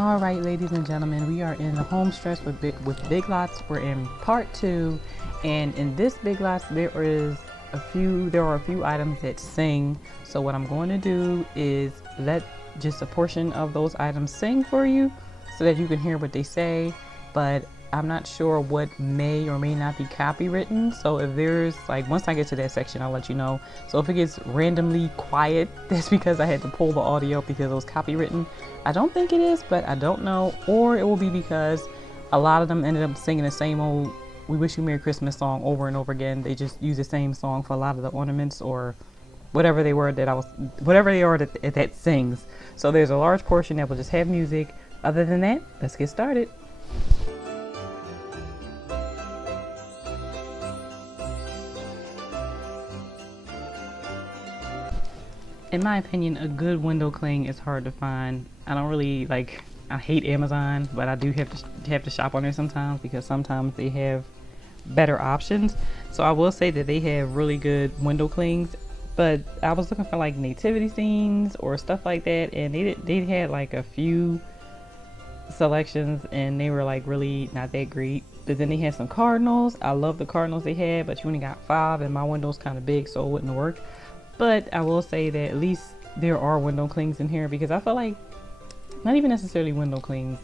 All right, ladies and gentlemen, we are in the home stretch with Big Lots. We're in part two, and in this Big Lots, there are a few items that sing. So what I'm going to do is let just a portion of those items sing for you, so that you can hear what they say. But I'm not sure what may or may not be copywritten. So if there's once I get to that section, I'll let you know. So if it gets randomly quiet, that's because I had to pull the audio up because it was copywritten. I don't think it is, but I don't know. Or it will be because a lot of them ended up singing the same old "We Wish You Merry Christmas" song over and over again. They just use the same song for a lot of the ornaments or whatever they are that sings. So there's a large portion that will just have music. Other than that, let's get started. In my opinion, a good window cling is hard to find. I don't really I hate Amazon, but I do have to shop on there sometimes because sometimes they have better options. So I will say that they have really good window clings, but I was looking for nativity scenes or stuff like that, and they had a few selections and they were really not that great. But then they had some cardinals. I love the cardinals they had, but you only got 5 and my window's kind of big, so it wouldn't work. But I will say that at least there are window clings in here, because I feel like, not even necessarily window clings,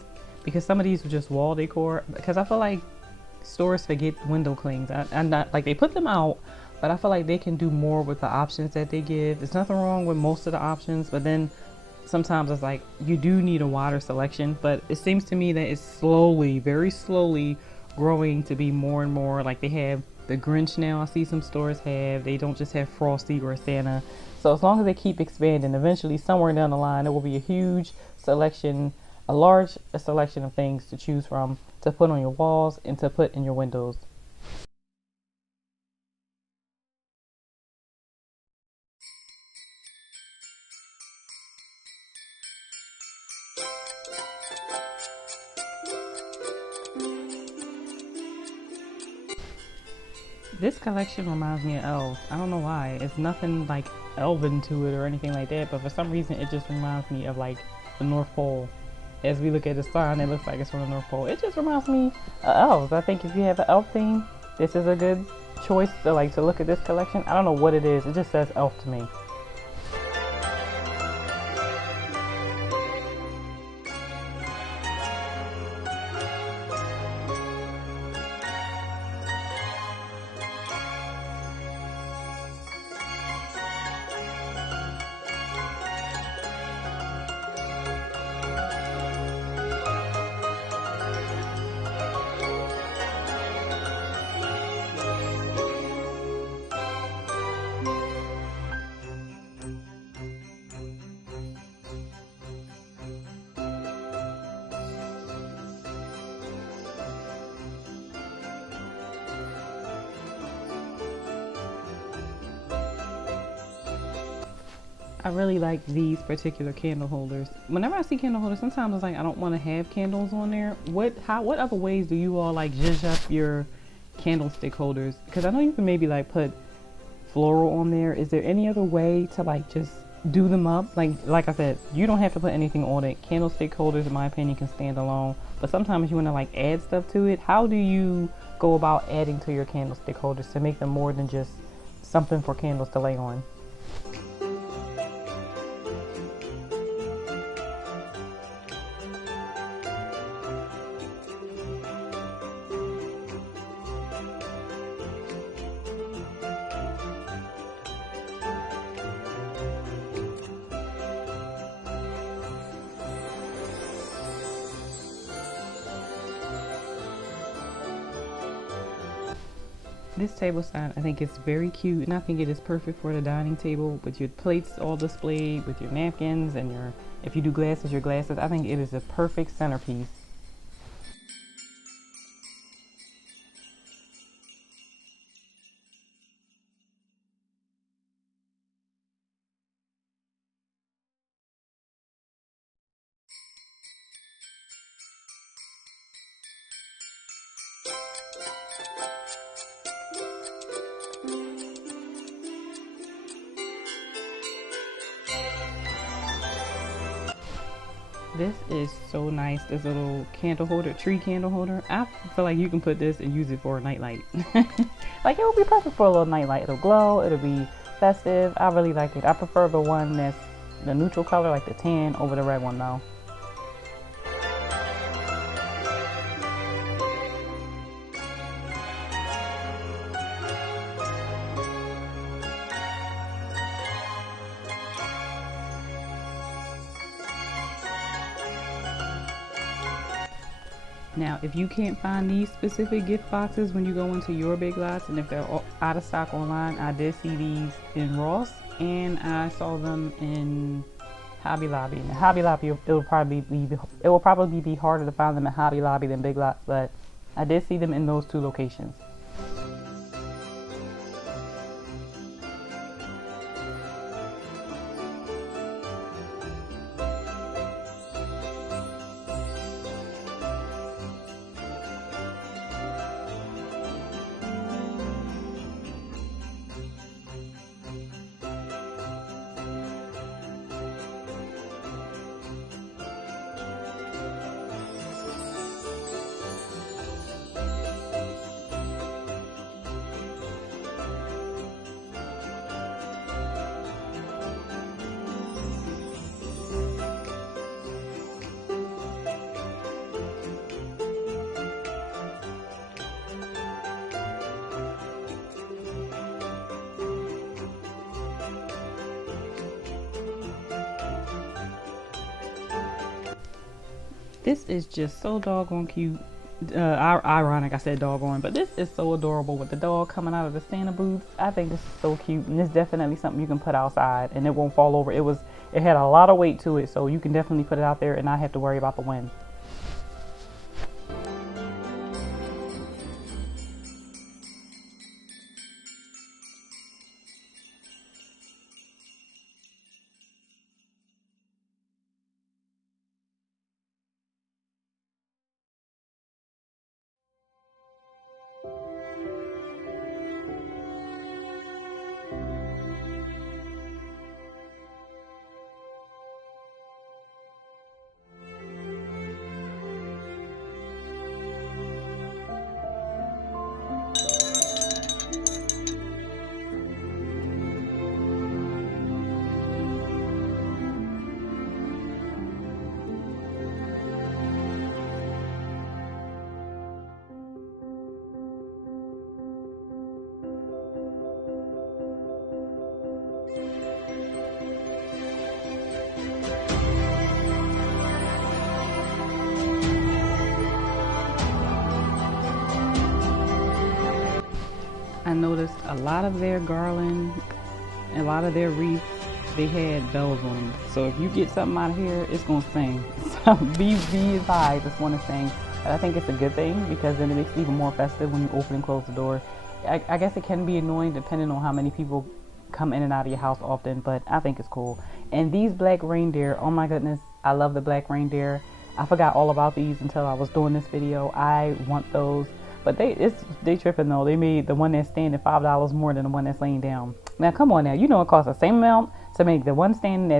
because some of these are just wall decor, because I feel like stores forget window clings. I'm not they put them out, but I feel like they can do more with the options that they give. There's nothing wrong with most of the options, but then sometimes it's you do need a wider selection. But it seems to me that it's slowly, very slowly growing to be more and more. They have the Grinch now. I see some stores they don't just have Frosty or Santa. So as long as they keep expanding, eventually somewhere down the line there will be a huge selection, a large selection of things to choose from, to put on your walls and to put in your windows. This collection reminds me of elves. I don't know why. It's nothing elven to it or anything like that, but for some reason it just reminds me of the North Pole. As we look at the sign, it looks like it's from the North Pole. It just reminds me of elves. I think if you have an elf theme, this is a good choice to look at this collection. I don't know what it is. It just says elf to me. I really like these particular candle holders. Whenever I see candle holders, sometimes it's I don't want to have candles on there. What other ways do you all zhuzh up your candlestick holders? Because I know you can maybe put floral on there. Is there any other way to just do them up? Like I said, you don't have to put anything on it. Candlestick holders, in my opinion, can stand alone. But sometimes you want to add stuff to it. How do you go about adding to your candlestick holders to make them more than just something for candles to lay on? This table sign, I think it's very cute, and I think it is perfect for the dining table with your plates all displayed, with your napkins and if you do glasses, your glasses. I think it is a perfect centerpiece. This is so nice, this little candle holder, tree candle holder. I feel like you can put this and use it for a nightlight. Like, it will be perfect for a little nightlight. It'll glow, it'll be festive. I really like it. I prefer the one that's the neutral color, like the tan, over the red one though. Now, if you can't find these specific gift boxes when you go into your Big Lots, and if they're out of stock online, I did see these in Ross, and I saw them in Hobby Lobby. And Hobby Lobby, it will probably be harder to find them at Hobby Lobby than Big Lots, but I did see them in those two locations. This is just so doggone cute. Ironic I said doggone, but this is so adorable with the dog coming out of the Santa boots. I think this is so cute, and it's definitely something you can put outside and it won't fall over. It had a lot of weight to it, so you can definitely put it out there and not have to worry about the wind. I noticed a lot of their garland, a lot of their wreaths, they had bells on them. So if you get something out of here, it's gonna sing. So be advised, it's gonna sing. But I think it's a good thing because then it makes it even more festive when you open and close the door. I guess it can be annoying depending on how many people come in and out of your house often, but I think it's cool. And these black reindeer, oh my goodness, I love the black reindeer. I forgot all about these until I was doing this video. I want those. But they tripping though. They made the one that's standing $5 more than the one that's laying down. Now come on now, you know it costs the same amount to make the one standing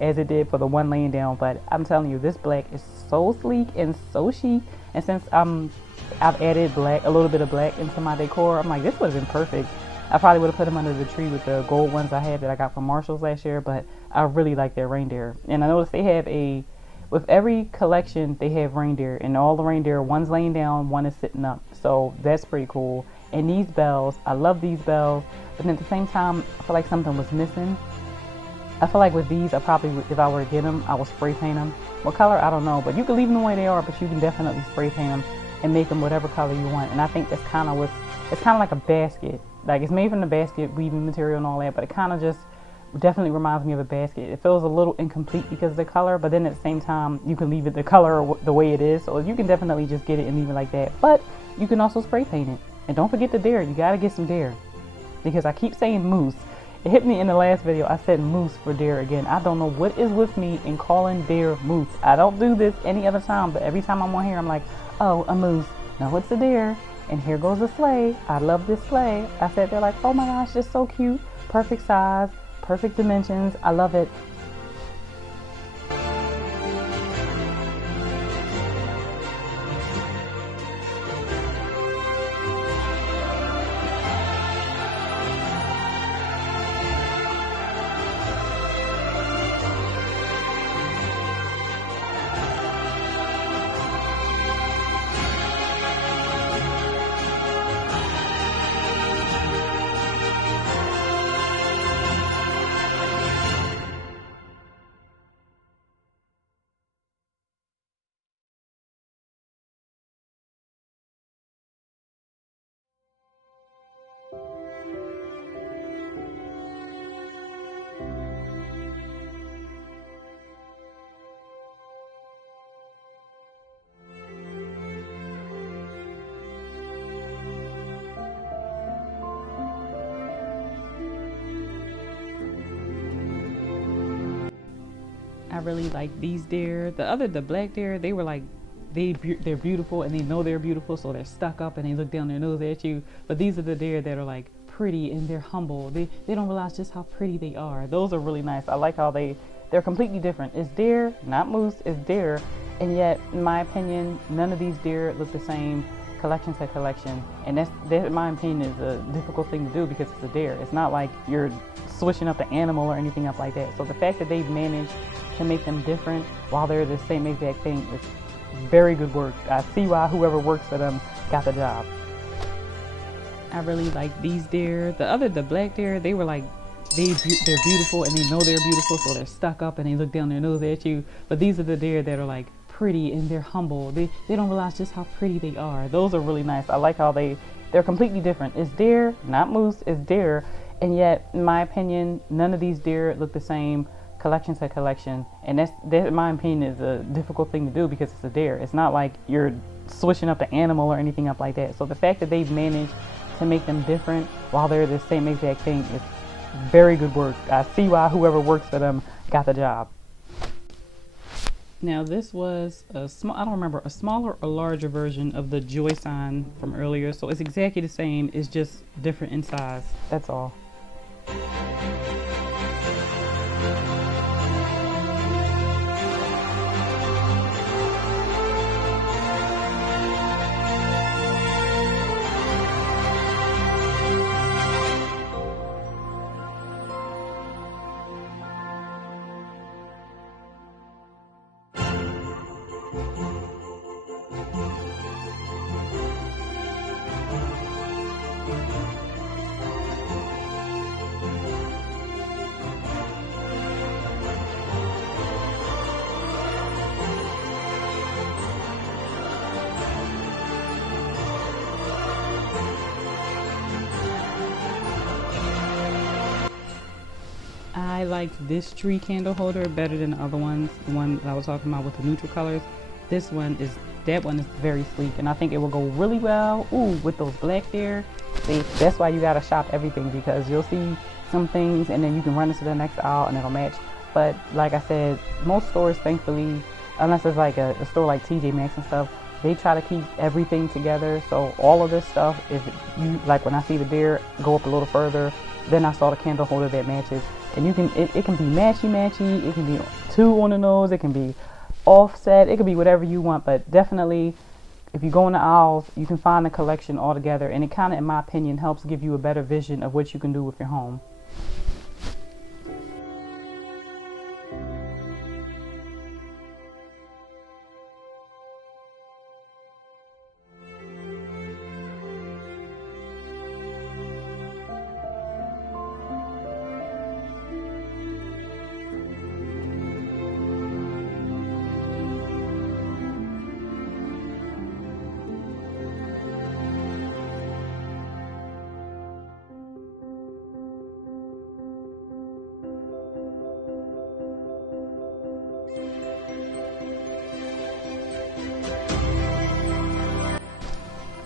as it did for the one laying down. But I'm telling you, this black is so sleek and so chic. And since I've added a little bit of black into my decor, I'm like, this would have been perfect. I probably would have put them under the tree with the gold ones I had that I got from Marshall's last year. But I really like their reindeer. And I noticed they have with every collection, they have reindeer, and all the reindeer, one's laying down, one is sitting up. So that's pretty cool. And these bells, I love these bells, but at the same time, I feel like something was missing. I feel like with these, I probably, if I were to get them, I would spray paint them. What color, I don't know, but you can leave them the way they are, but you can definitely spray paint them and make them whatever color you want. And I think that's kind of it's kind of like a basket. Like, it's made from the basket weaving material and all that, but it kind of just definitely reminds me of a basket. It feels a little incomplete because of the color, but then at the same time you can leave it the color the way it is, so you can definitely just get it and leave it like that. But you can also spray paint it. And don't forget the deer. You got to get some deer, because I keep saying moose. It hit me in the last video. I said moose for deer again. I don't know what is with me in calling deer moose. I don't do this any other time, but every time I'm on here I'm like, oh, a moose. No, it's a deer. And here goes a sleigh. I love this sleigh. I said, they're like, oh my gosh, it's so cute. Perfect size. Perfect dimensions. I love it. I really like these deer. The black deer, they were like, they're beautiful and they know they're beautiful, so they're stuck up and they look down their nose at you. But these are the deer that are like pretty and they're humble. They don't realize just how pretty they are. Those are really nice. I like how they're completely different. It's deer, not moose, it's deer. And yet, in my opinion, none of these deer look the same collection to collection. And that in my opinion, is a difficult thing to do because it's a deer. It's not like you're switching up the animal or anything up like that. So the fact that they've managed to make them different while they're the same exact thing is very good work. I see why whoever works for them got the job. I really like these deer. The black deer, they were like, they're beautiful and they know they're beautiful, so they're stuck up and they look down their nose at you. But these are the deer that are like pretty and they're humble. They don't realize just how pretty they are. Those are really nice. I like how they're completely different. It's deer, not moose, it's deer. And yet, in my opinion, none of these deer look the same collection to collection. And that in my opinion, is a difficult thing to do because it's a deer. It's not like you're switching up the animal or anything up like that. So the fact that they've managed to make them different while they're the same exact thing is very good work. I see why whoever works for them got the job. Now this was a small, I don't remember, a smaller or larger version of the joy sign from earlier. So it's exactly the same, it's just different in size. That's all. I liked this tree candle holder better than the other ones, the one that I was talking about with the neutral colors. That one is very sleek, and I think it will go really well with those black deer. See, that's why you gotta shop everything, because you'll see some things and then you can run into the next aisle and it'll match. But like I said, most stores, thankfully, unless it's like a store like TJ Maxx and stuff, they try to keep everything together. So all of this stuff, if you like, when I see the deer, go up a little further, then I saw the candle holder that matches. And you can, it can be matchy, it can be two on the nose, it can be offset, it could be whatever you want. But definitely, if you go in the aisles, you can find the collection all together, and it kind of, in my opinion, helps give you a better vision of what you can do with your home.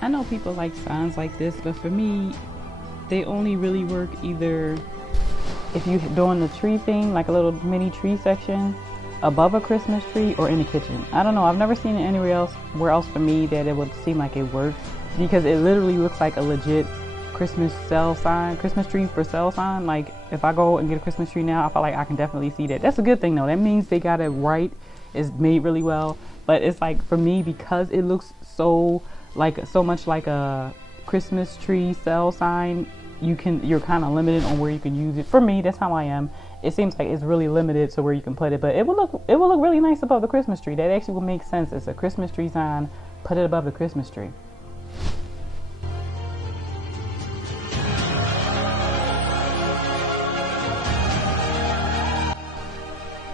I know people like signs like this, but for me, they only really work either if you're doing the tree thing, like a little mini tree section above a Christmas tree, or in the kitchen. I don't know, I've never seen it anywhere else for me that it would seem like it works, because it literally looks like a legit Christmas tree for sale sign. Like if I go and get a Christmas tree now, I feel like I can definitely see that. That's a good thing though. That means they got it right. It's made really well. But it's like, for me, because it looks so much like a Christmas tree sale sign, you're kind of limited on where you can use it. For me, that's how I am. It seems like it's really limited to where you can put it, but it will look really nice above the Christmas tree. That actually will make sense. It's a Christmas tree sign, put it above the Christmas tree.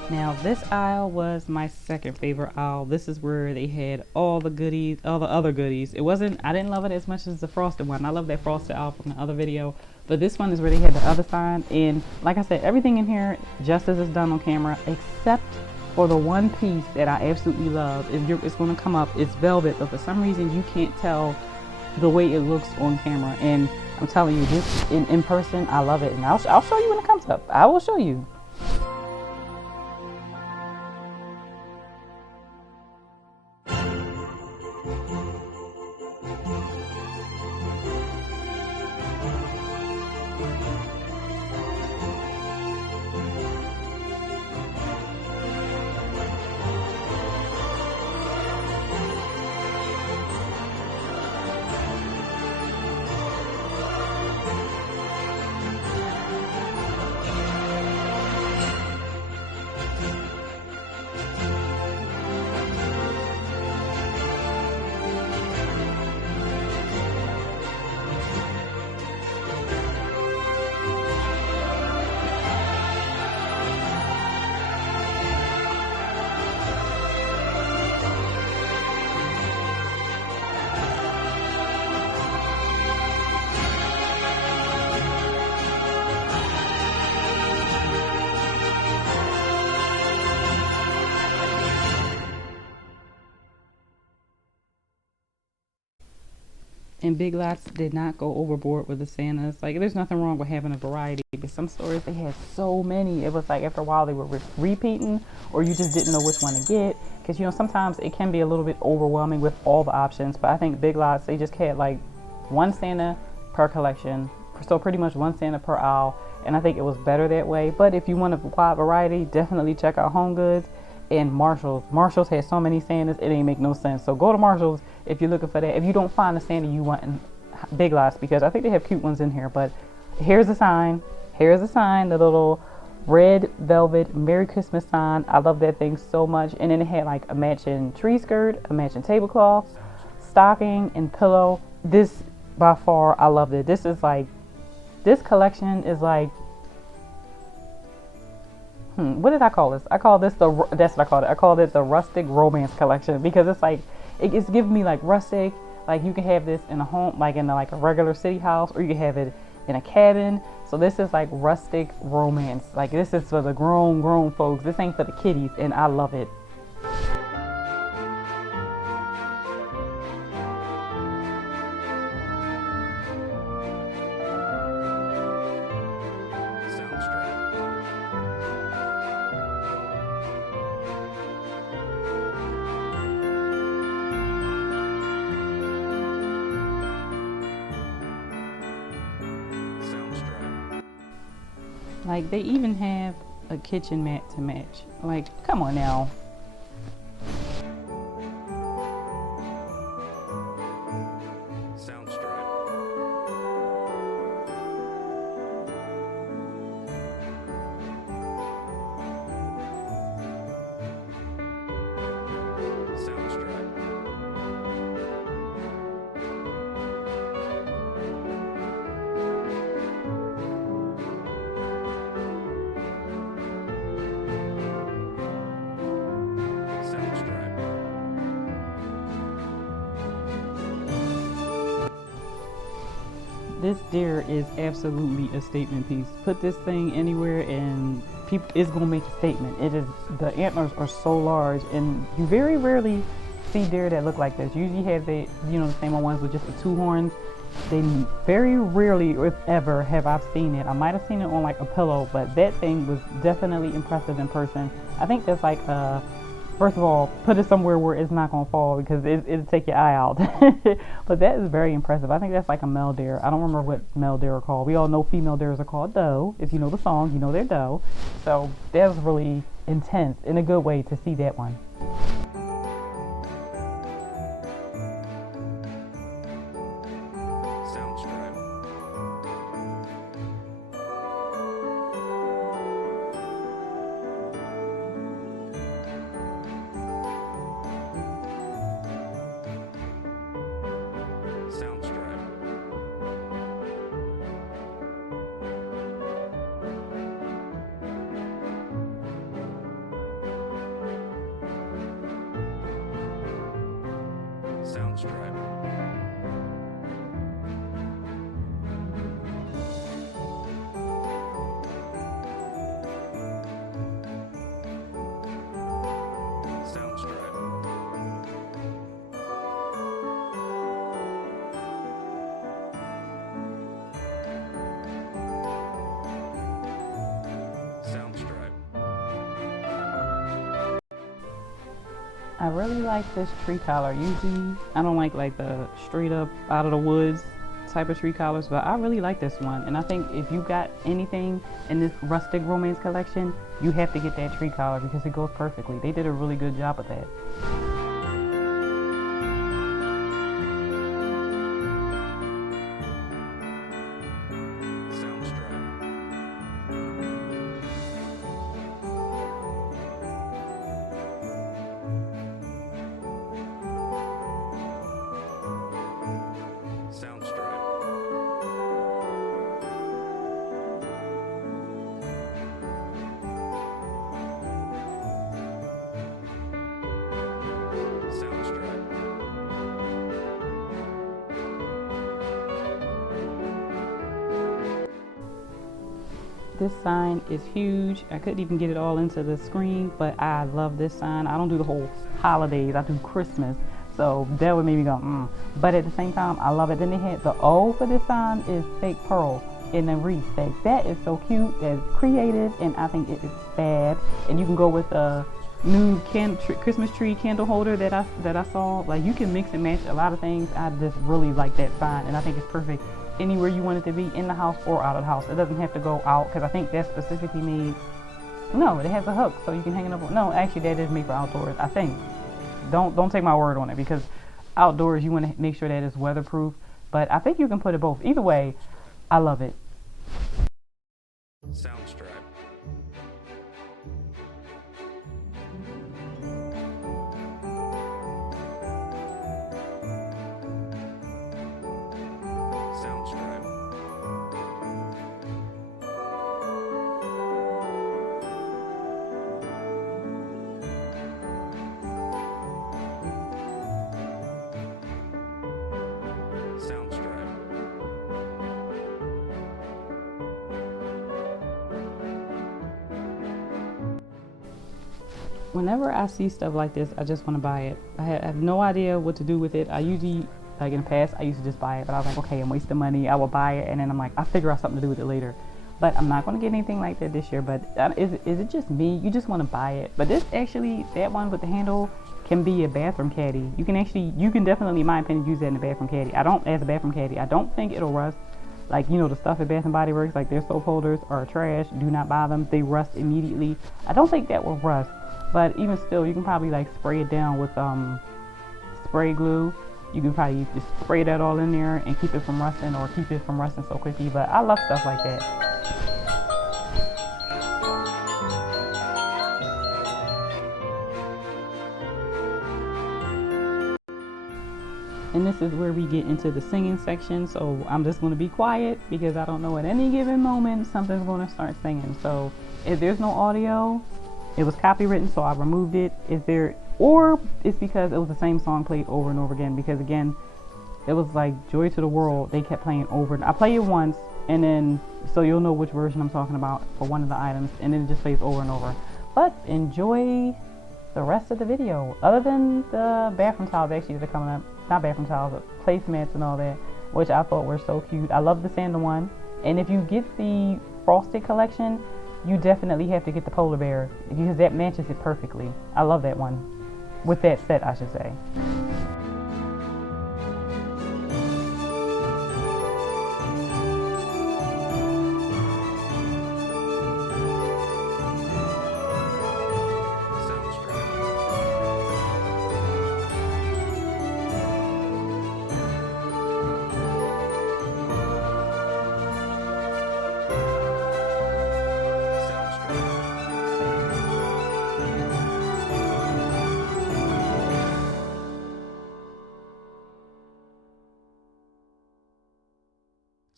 Now this aisle was my second favorite aisle. This is where they had all the goodies, all the other goodies. I didn't love it as much as the frosted one. I love that frosted aisle from the other video. But this one is where they had the other sign. And like I said, everything in here just as it's done on camera, except for the one piece that I absolutely love. It's going to come up. It's velvet, but for some reason you can't tell the way it looks on camera. And I'm telling you, this in person, I love it. And I'll show you when it comes up. I will show you. And Big Lots did not go overboard with the Santas. Like, there's nothing wrong with having a variety, but some stores, they had so many. It was like after a while they were repeating, or you just didn't know which one to get. Because, sometimes it can be a little bit overwhelming with all the options. But I think Big Lots, they just had like one Santa per collection. So pretty much one Santa per aisle. And I think it was better that way. But if you want a wide variety, definitely check out Home Goods and Marshalls. Marshalls has so many Santas, it ain't make no sense. So go to Marshalls if you're looking for that. If you don't find the Santa you want in Big Lots, because I think they have cute ones in here. But here's the sign. Here's the sign, the little red velvet Merry Christmas sign. I love that thing so much. And then it had like a matching tree skirt, a matching tablecloth, stocking, and pillow. This, by far, I loved it. This collection is like, what did I call this? I call this that's what I called it. I called it the rustic romance collection, because it's like, it's giving me like rustic. Like, you can have this in a home, like in like a regular city house, or you can have it in a cabin. So this is like rustic romance. Like, this is for the grown folks. This ain't for the kiddies, and I love it. Like, they even have a kitchen mat to match. Like, come on now. This deer is absolutely a statement piece. Put this thing anywhere and people is gonna make a statement. It is, the antlers are so large, and you very rarely see deer that look like this. Usually have the same ones with just the two horns. They very rarely, if ever, have I seen it. I might have seen it on like a pillow, but that thing was definitely impressive in person. I think that's like first of all, put it somewhere where it's not going to fall, because it'll take your eye out. But that is very impressive. I think that's like a male deer. I don't remember what male deer are called. We all know female deers are called doe. If you know the song, you know they're doe. So that was really intense in a good way to see that one. I really like this tree collar. Usually I don't like the straight up out of the woods type of tree collars, but I really like this one. And I think if you got anything in this rustic romance collection, you have to get that tree collar, because it goes perfectly. They did a really good job with that. This sign is huge. I couldn't even get it all into the screen, but I love this sign. I don't do the whole holidays, I do Christmas. So that would make me go, But at the same time, I love it. Then they had the O for this sign is fake pearl in the wreath. That is so cute. That's creative, and I think it is fab. And you can go with a new Christmas tree candle holder that I saw. Like, you can mix and match a lot of things. I just really like that sign, and I think it's perfect anywhere you want it to be, in the house or out of the house. It doesn't have to go out, because I think that's specifically made. No, it has a hook, so you can hang it up. No, actually, that is made for outdoors, I think. Don't take my word on it, because outdoors you want to make sure that it's weatherproof. But I think you can put it both. Either way, I love it. Soundstripe. Whenever I see stuff like this, I just want to buy it. I have no idea what to do with it. I usually, like in the past, I used to just buy it, but I was like, okay, I'm wasting money. I will buy it, and then I'm like, I'll figure out something to do with it later. But I'm not going to get anything like that this year. But is it just me? You just want to buy it. But this actually, that one with the handle can be a bathroom caddy. You can definitely, in my opinion, use that in a bathroom caddy. As a bathroom caddy, I don't think it'll rust. Like, you know, the stuff at Bath & Body Works, like their soap holders are trash. Do not buy them. They rust immediately. I don't think that will rust. But even still, you can probably like spray it down with spray glue. You can probably just spray that all in there and keep it from rusting, or keep it from rusting so quickly. But I love stuff like that. And this is where we get into the singing section. So I'm just going to be quiet, because I don't know, at any given moment something's going to start singing. So if there's no audio, it was copywritten, so I removed it. Or it's because it was the same song played over and over again, because again, it was like Joy to the World. They kept playing over. I play it once, and then, so you'll know which version I'm talking about for one of the items, and then it just plays over and over. But enjoy the rest of the video. Other than the bathroom towels actually that are coming up, not bathroom towels, but placemats and all that, which I thought were so cute. I love the sandal one. And if you get the Frosted collection, you definitely have to get the polar bear, because that matches it perfectly. I love that one. With that set, I should say.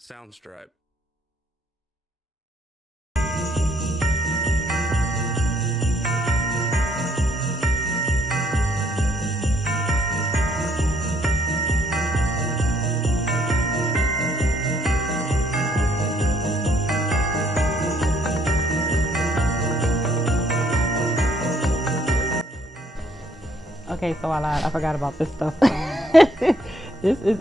Soundstripe. Okay, so I lied. I forgot about this stuff.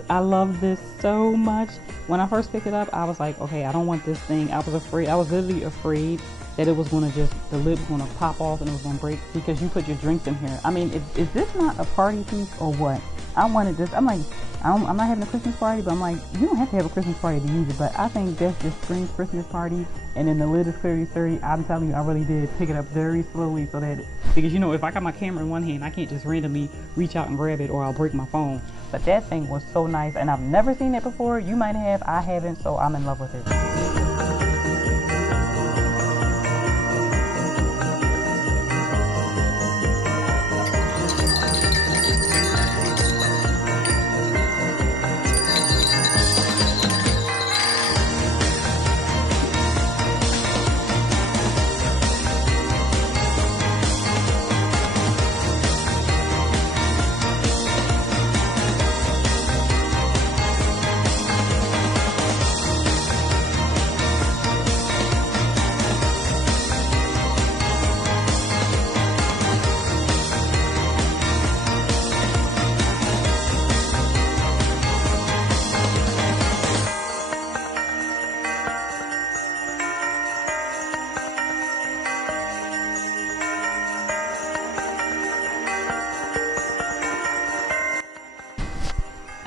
I love this so much. When I first picked it up, I was like, okay, I don't want this thing. I was afraid. I was literally afraid that it was going to the lid was going to pop off and it was going to break, because you put your drinks in here. I mean, is this not a party piece or what? I wanted this. I'm like, I'm not having a Christmas party, but I'm like, you don't have to have a Christmas party to use it. But I think that's just spring Christmas party, and then the lid is clearly sturdy. I'm telling you, I really did pick it up very slowly, so that, because you know, if I got my camera in one hand, I can't just randomly reach out and grab it, or I'll break my phone. But that thing was so nice, and I've never seen it before. You might have, I haven't, so I'm in love with it.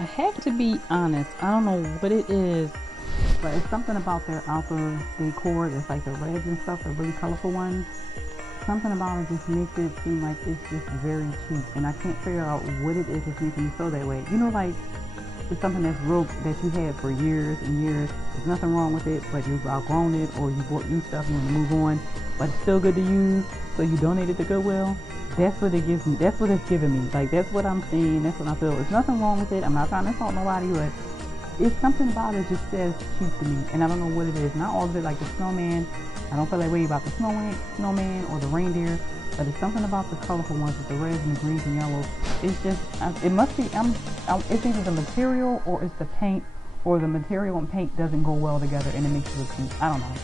I have to be honest, I don't know what it is, but it's something about their outdoor decor that's like the reds and stuff, the really colorful ones. Something about it just makes it seem like it's just very cheap, and I can't figure out what it is that's making me feel that way. You know, like it's something that's real that you had for years and years. There's nothing wrong with it, but you've outgrown it, or you bought new stuff, you want to move on, but it's still good to use, so you donate it to Goodwill. That's what it gives me. That's what it's giving me. Like that's what I'm seeing. That's what I feel. There's nothing wrong with it. I'm not trying to insult nobody, but it's something about it just says cheap to me, and I don't know what it is. Not all of it, like the snowman. I don't feel that way about the snowman or the reindeer, but it's something about the colorful ones with the reds and the greens and yellows. It's just, it must be, it's either the material or it's the paint, or the material and paint doesn't go well together and it makes it look cheap. I don't know.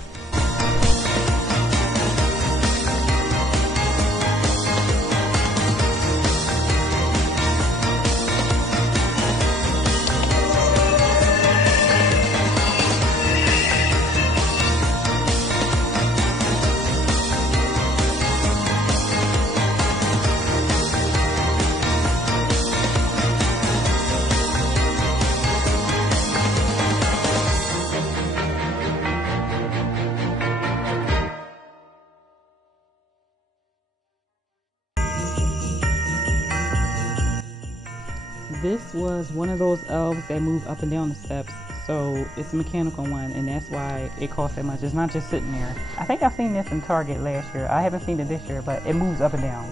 This was one of those elves that move up and down the steps, so it's a mechanical one, and that's why it costs that much. It's not just sitting there. I think I've seen this in Target last year. I haven't seen it this year, but it moves up and down.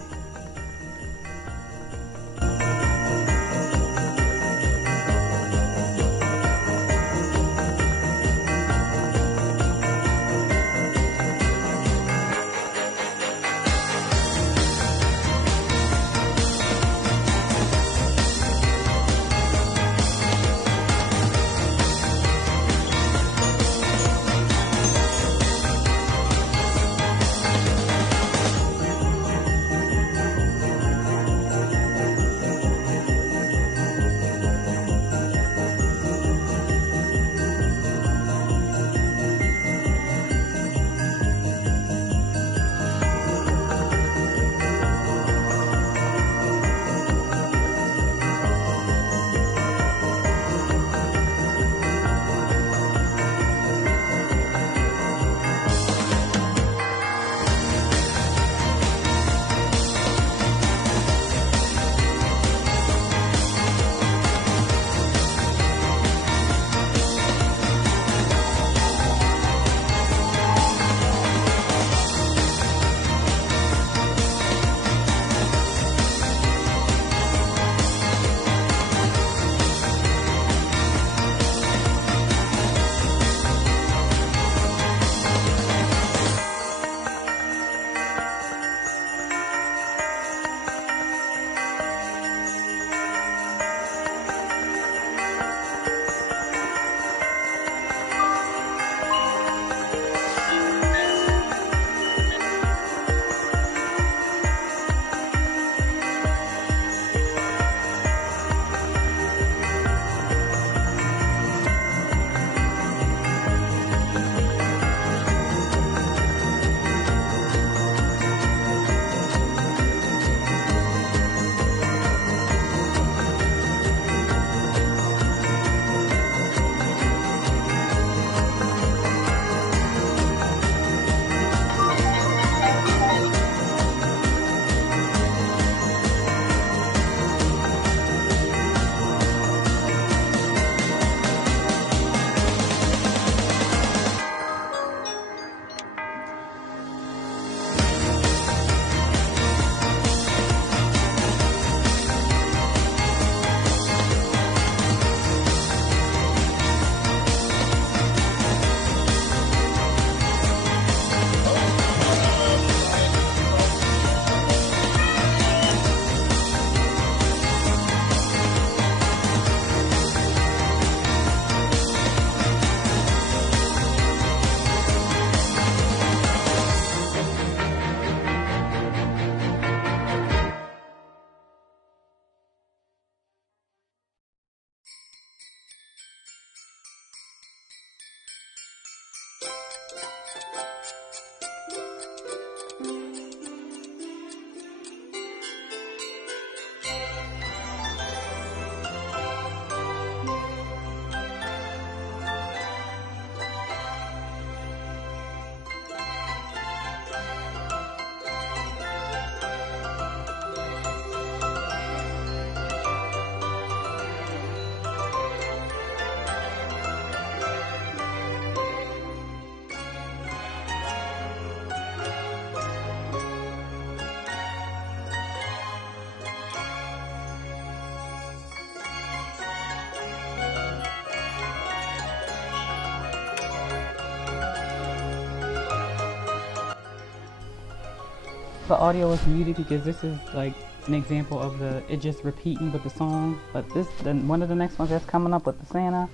the audio is muted because this is like an example of it just repeating with the song. But then one of the next ones that's coming up with the Santa,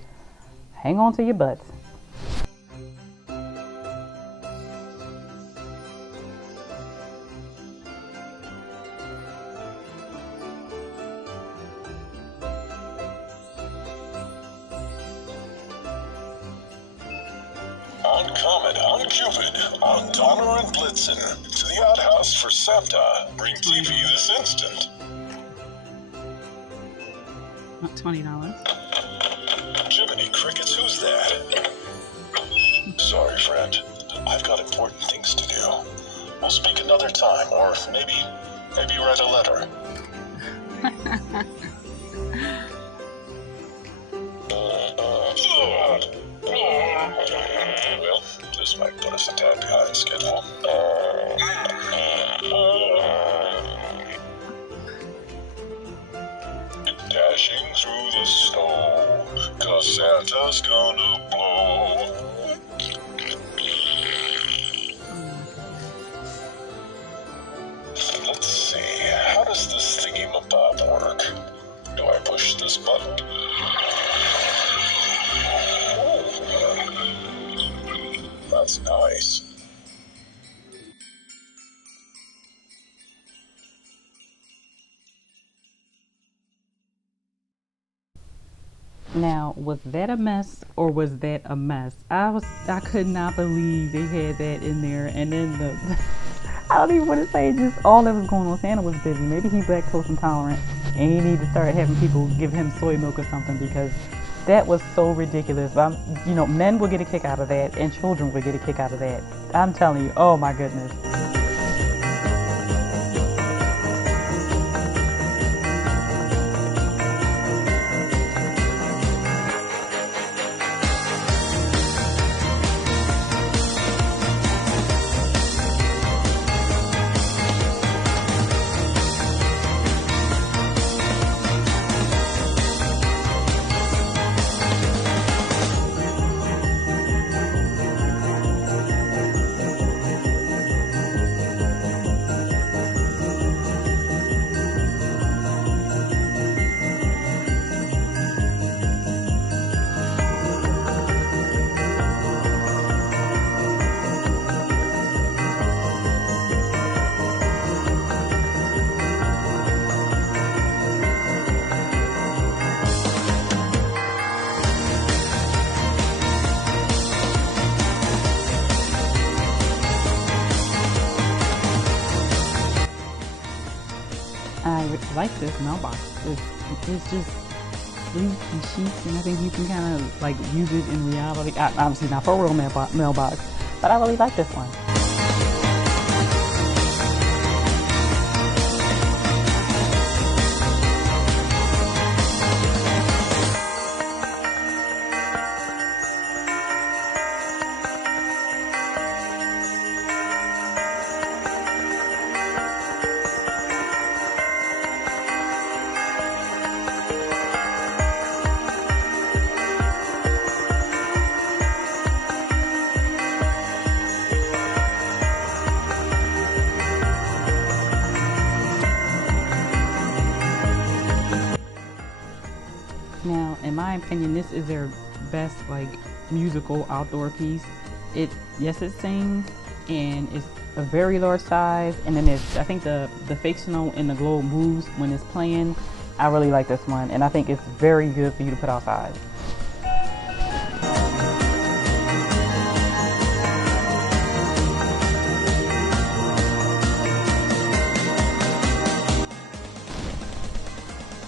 hang on to your butts. On Comet, on Cupid, on Donner and Blitzen, to the outhouse for Santa. Bring TV this instant. $20. Jiminy Crickets, who's that? Sorry, friend. I've got important things to do. We'll speak another time, or maybe write a letter. Well, this might put us a tad behind schedule. Dashing through the snow, 'cause Santa's gonna blow. Let's see, how does this thingy-mabob work? Do I push this button? That's nice. Now, was that a mess or was that a mess? I could not believe they had that in there. And then I don't even want to say just all that was going on. Santa was busy. Maybe he's lactose intolerant and he need to start having people give him soy milk or something, because that was so ridiculous. But men will get a kick out of that and children will get a kick out of that. I'm telling you, oh my goodness. I like this mailbox. It's just sleek and chic, and I think you can kind of like use it in reality. Obviously not for a real mailbox, but I really like this one. Now, in my opinion, this is their best like musical outdoor piece. Yes, it sings, and it's a very large size, and then I think the fake snow and the globe moves when it's playing. I really like this one, and I think it's very good for you to put outside.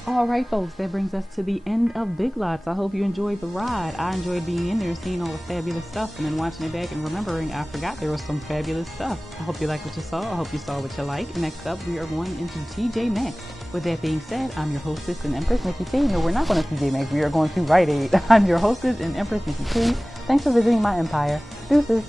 Alright folks, that brings us to the end of Big Lots. I hope you enjoyed the ride. I enjoyed being in there, seeing all the fabulous stuff, and then watching it back and remembering I forgot there was some fabulous stuff. I hope you like what you saw. I hope you saw what you like. Next up, we are going into TJ Maxx. With that being said, I'm your hostess and Empress Nikki T. No, we're not going to TJ Maxx. We are going to Rite Aid. I'm your hostess and Empress Nikki T. Thanks for visiting my empire. Deuces.